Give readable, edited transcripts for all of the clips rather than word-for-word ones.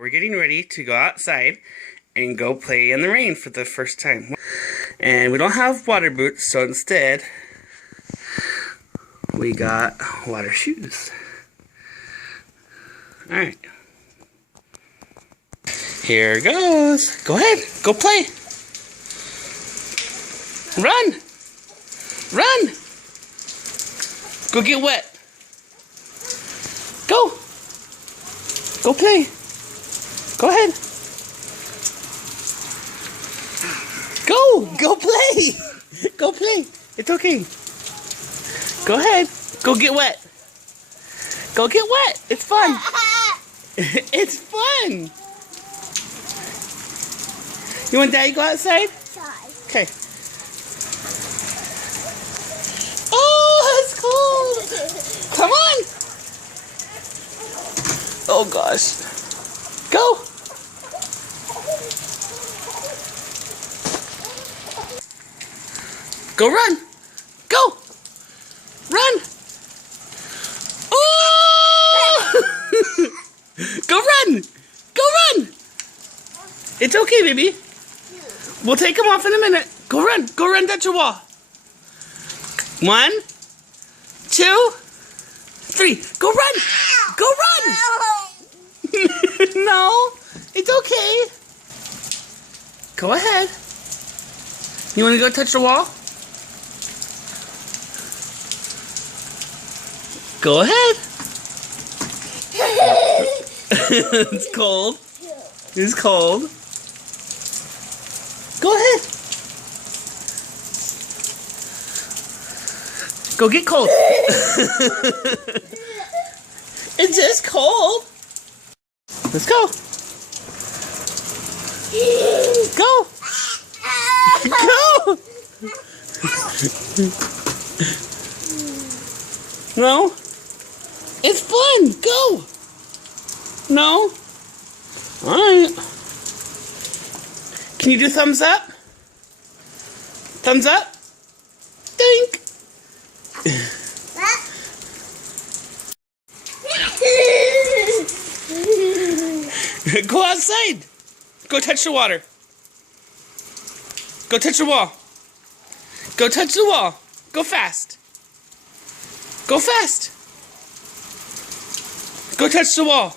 We're getting ready to go outside and go play in the rain for the first time. And we don't have water boots, so instead we got water shoes. Alright. Here goes. Go ahead. Go play. Run. Run. Go get wet. Go. Go play. Go ahead. Go play. Go play. It's okay. Go ahead. Go get wet. Go get wet. It's fun. It's fun. You want Daddy to go outside? Okay. Oh, it's cold. Come on. Oh gosh. Go. Go run. Go. Run. Oh! Go run. Go run. It's okay, baby. We'll take him off in a minute. Go run. Go run, touch your wall. 1, 2, 3. Go run. Go run. No, it's okay. Go ahead. You want to go touch the wall? Go ahead. It's cold. It's cold. Go ahead. Go get cold. It's just cold. Let's go. Go. Go. No. It's fun. Go. No. All right. Can you do thumbs up? Thumbs up? Dink. Go outside. Go touch the water. Go touch the wall. Go touch the wall. Go fast. Go fast. Go touch the wall.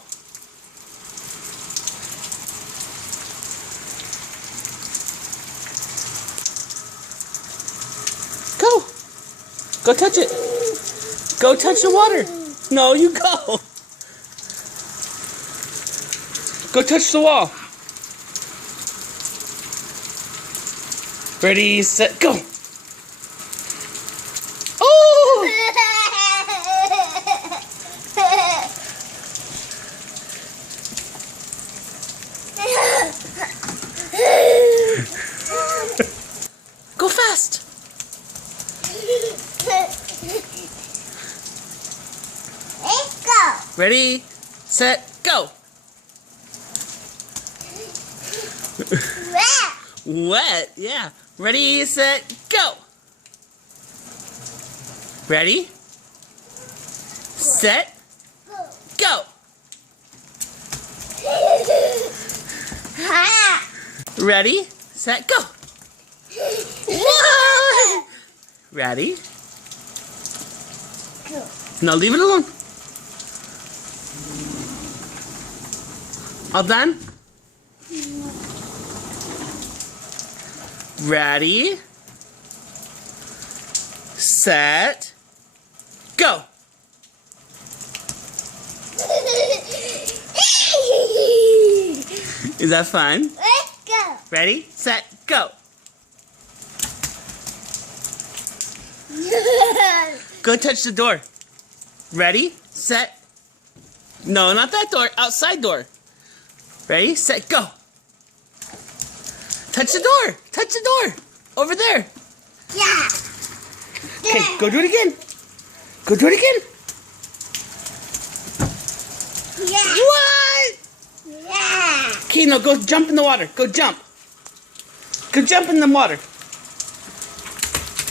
Go. Go touch it. Go touch the water. No, you go. Go touch the wall. Ready, set, go. Oh! Go fast. Let's go. Ready, set, go. Wet, yeah. Ready, set, go. Ready, set, go. Ready, set, go. Whoa! Ready? No, leave it alone. All done? Ready, set, go. Is that fun? Let's go. Ready, set, go. Go touch the door. Ready, set. No, not that door. Outside door. Ready, set, go. Touch the door. Touch the door. Over there. Yeah. Okay, go do it again. Go do it again. Yeah. What? Yeah. Okay, no, go jump in the water. Go jump. Go jump in the water.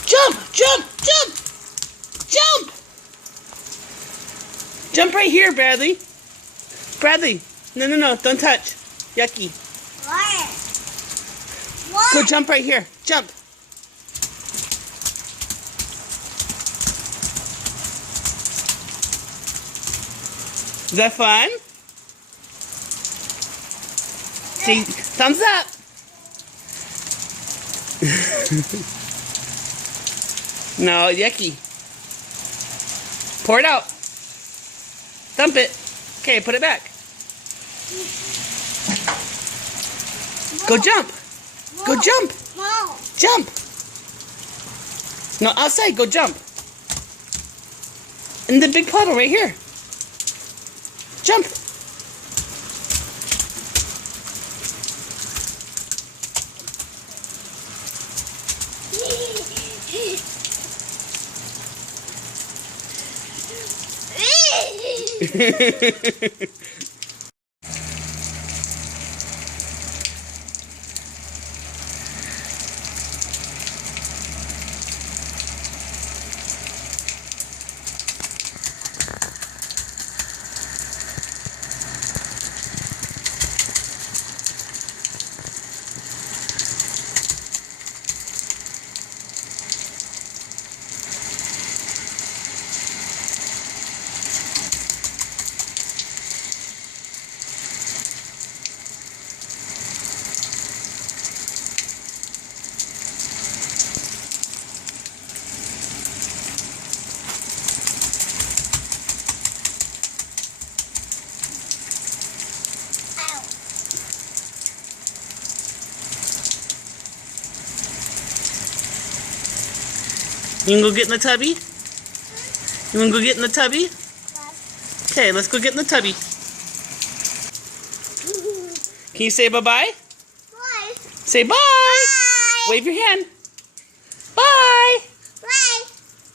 Jump, jump, jump. Jump. Jump right here, Bradley. Bradley, No, no, no. Don't touch. Yucky. What? Go What? jump right here. Jump. Is that fun? See, thumbs up. No, yucky. Pour it out. Dump it. Okay, put it back. Go jump. Go jump. No. Jump. No, outside. Go jump. In the big puddle right here. Jump. You wanna go get in the tubby? You wanna go get in the tubby? Okay, let's go get in the tubby. Can you say bye-bye? Bye. Say bye! Bye. Wave your hand.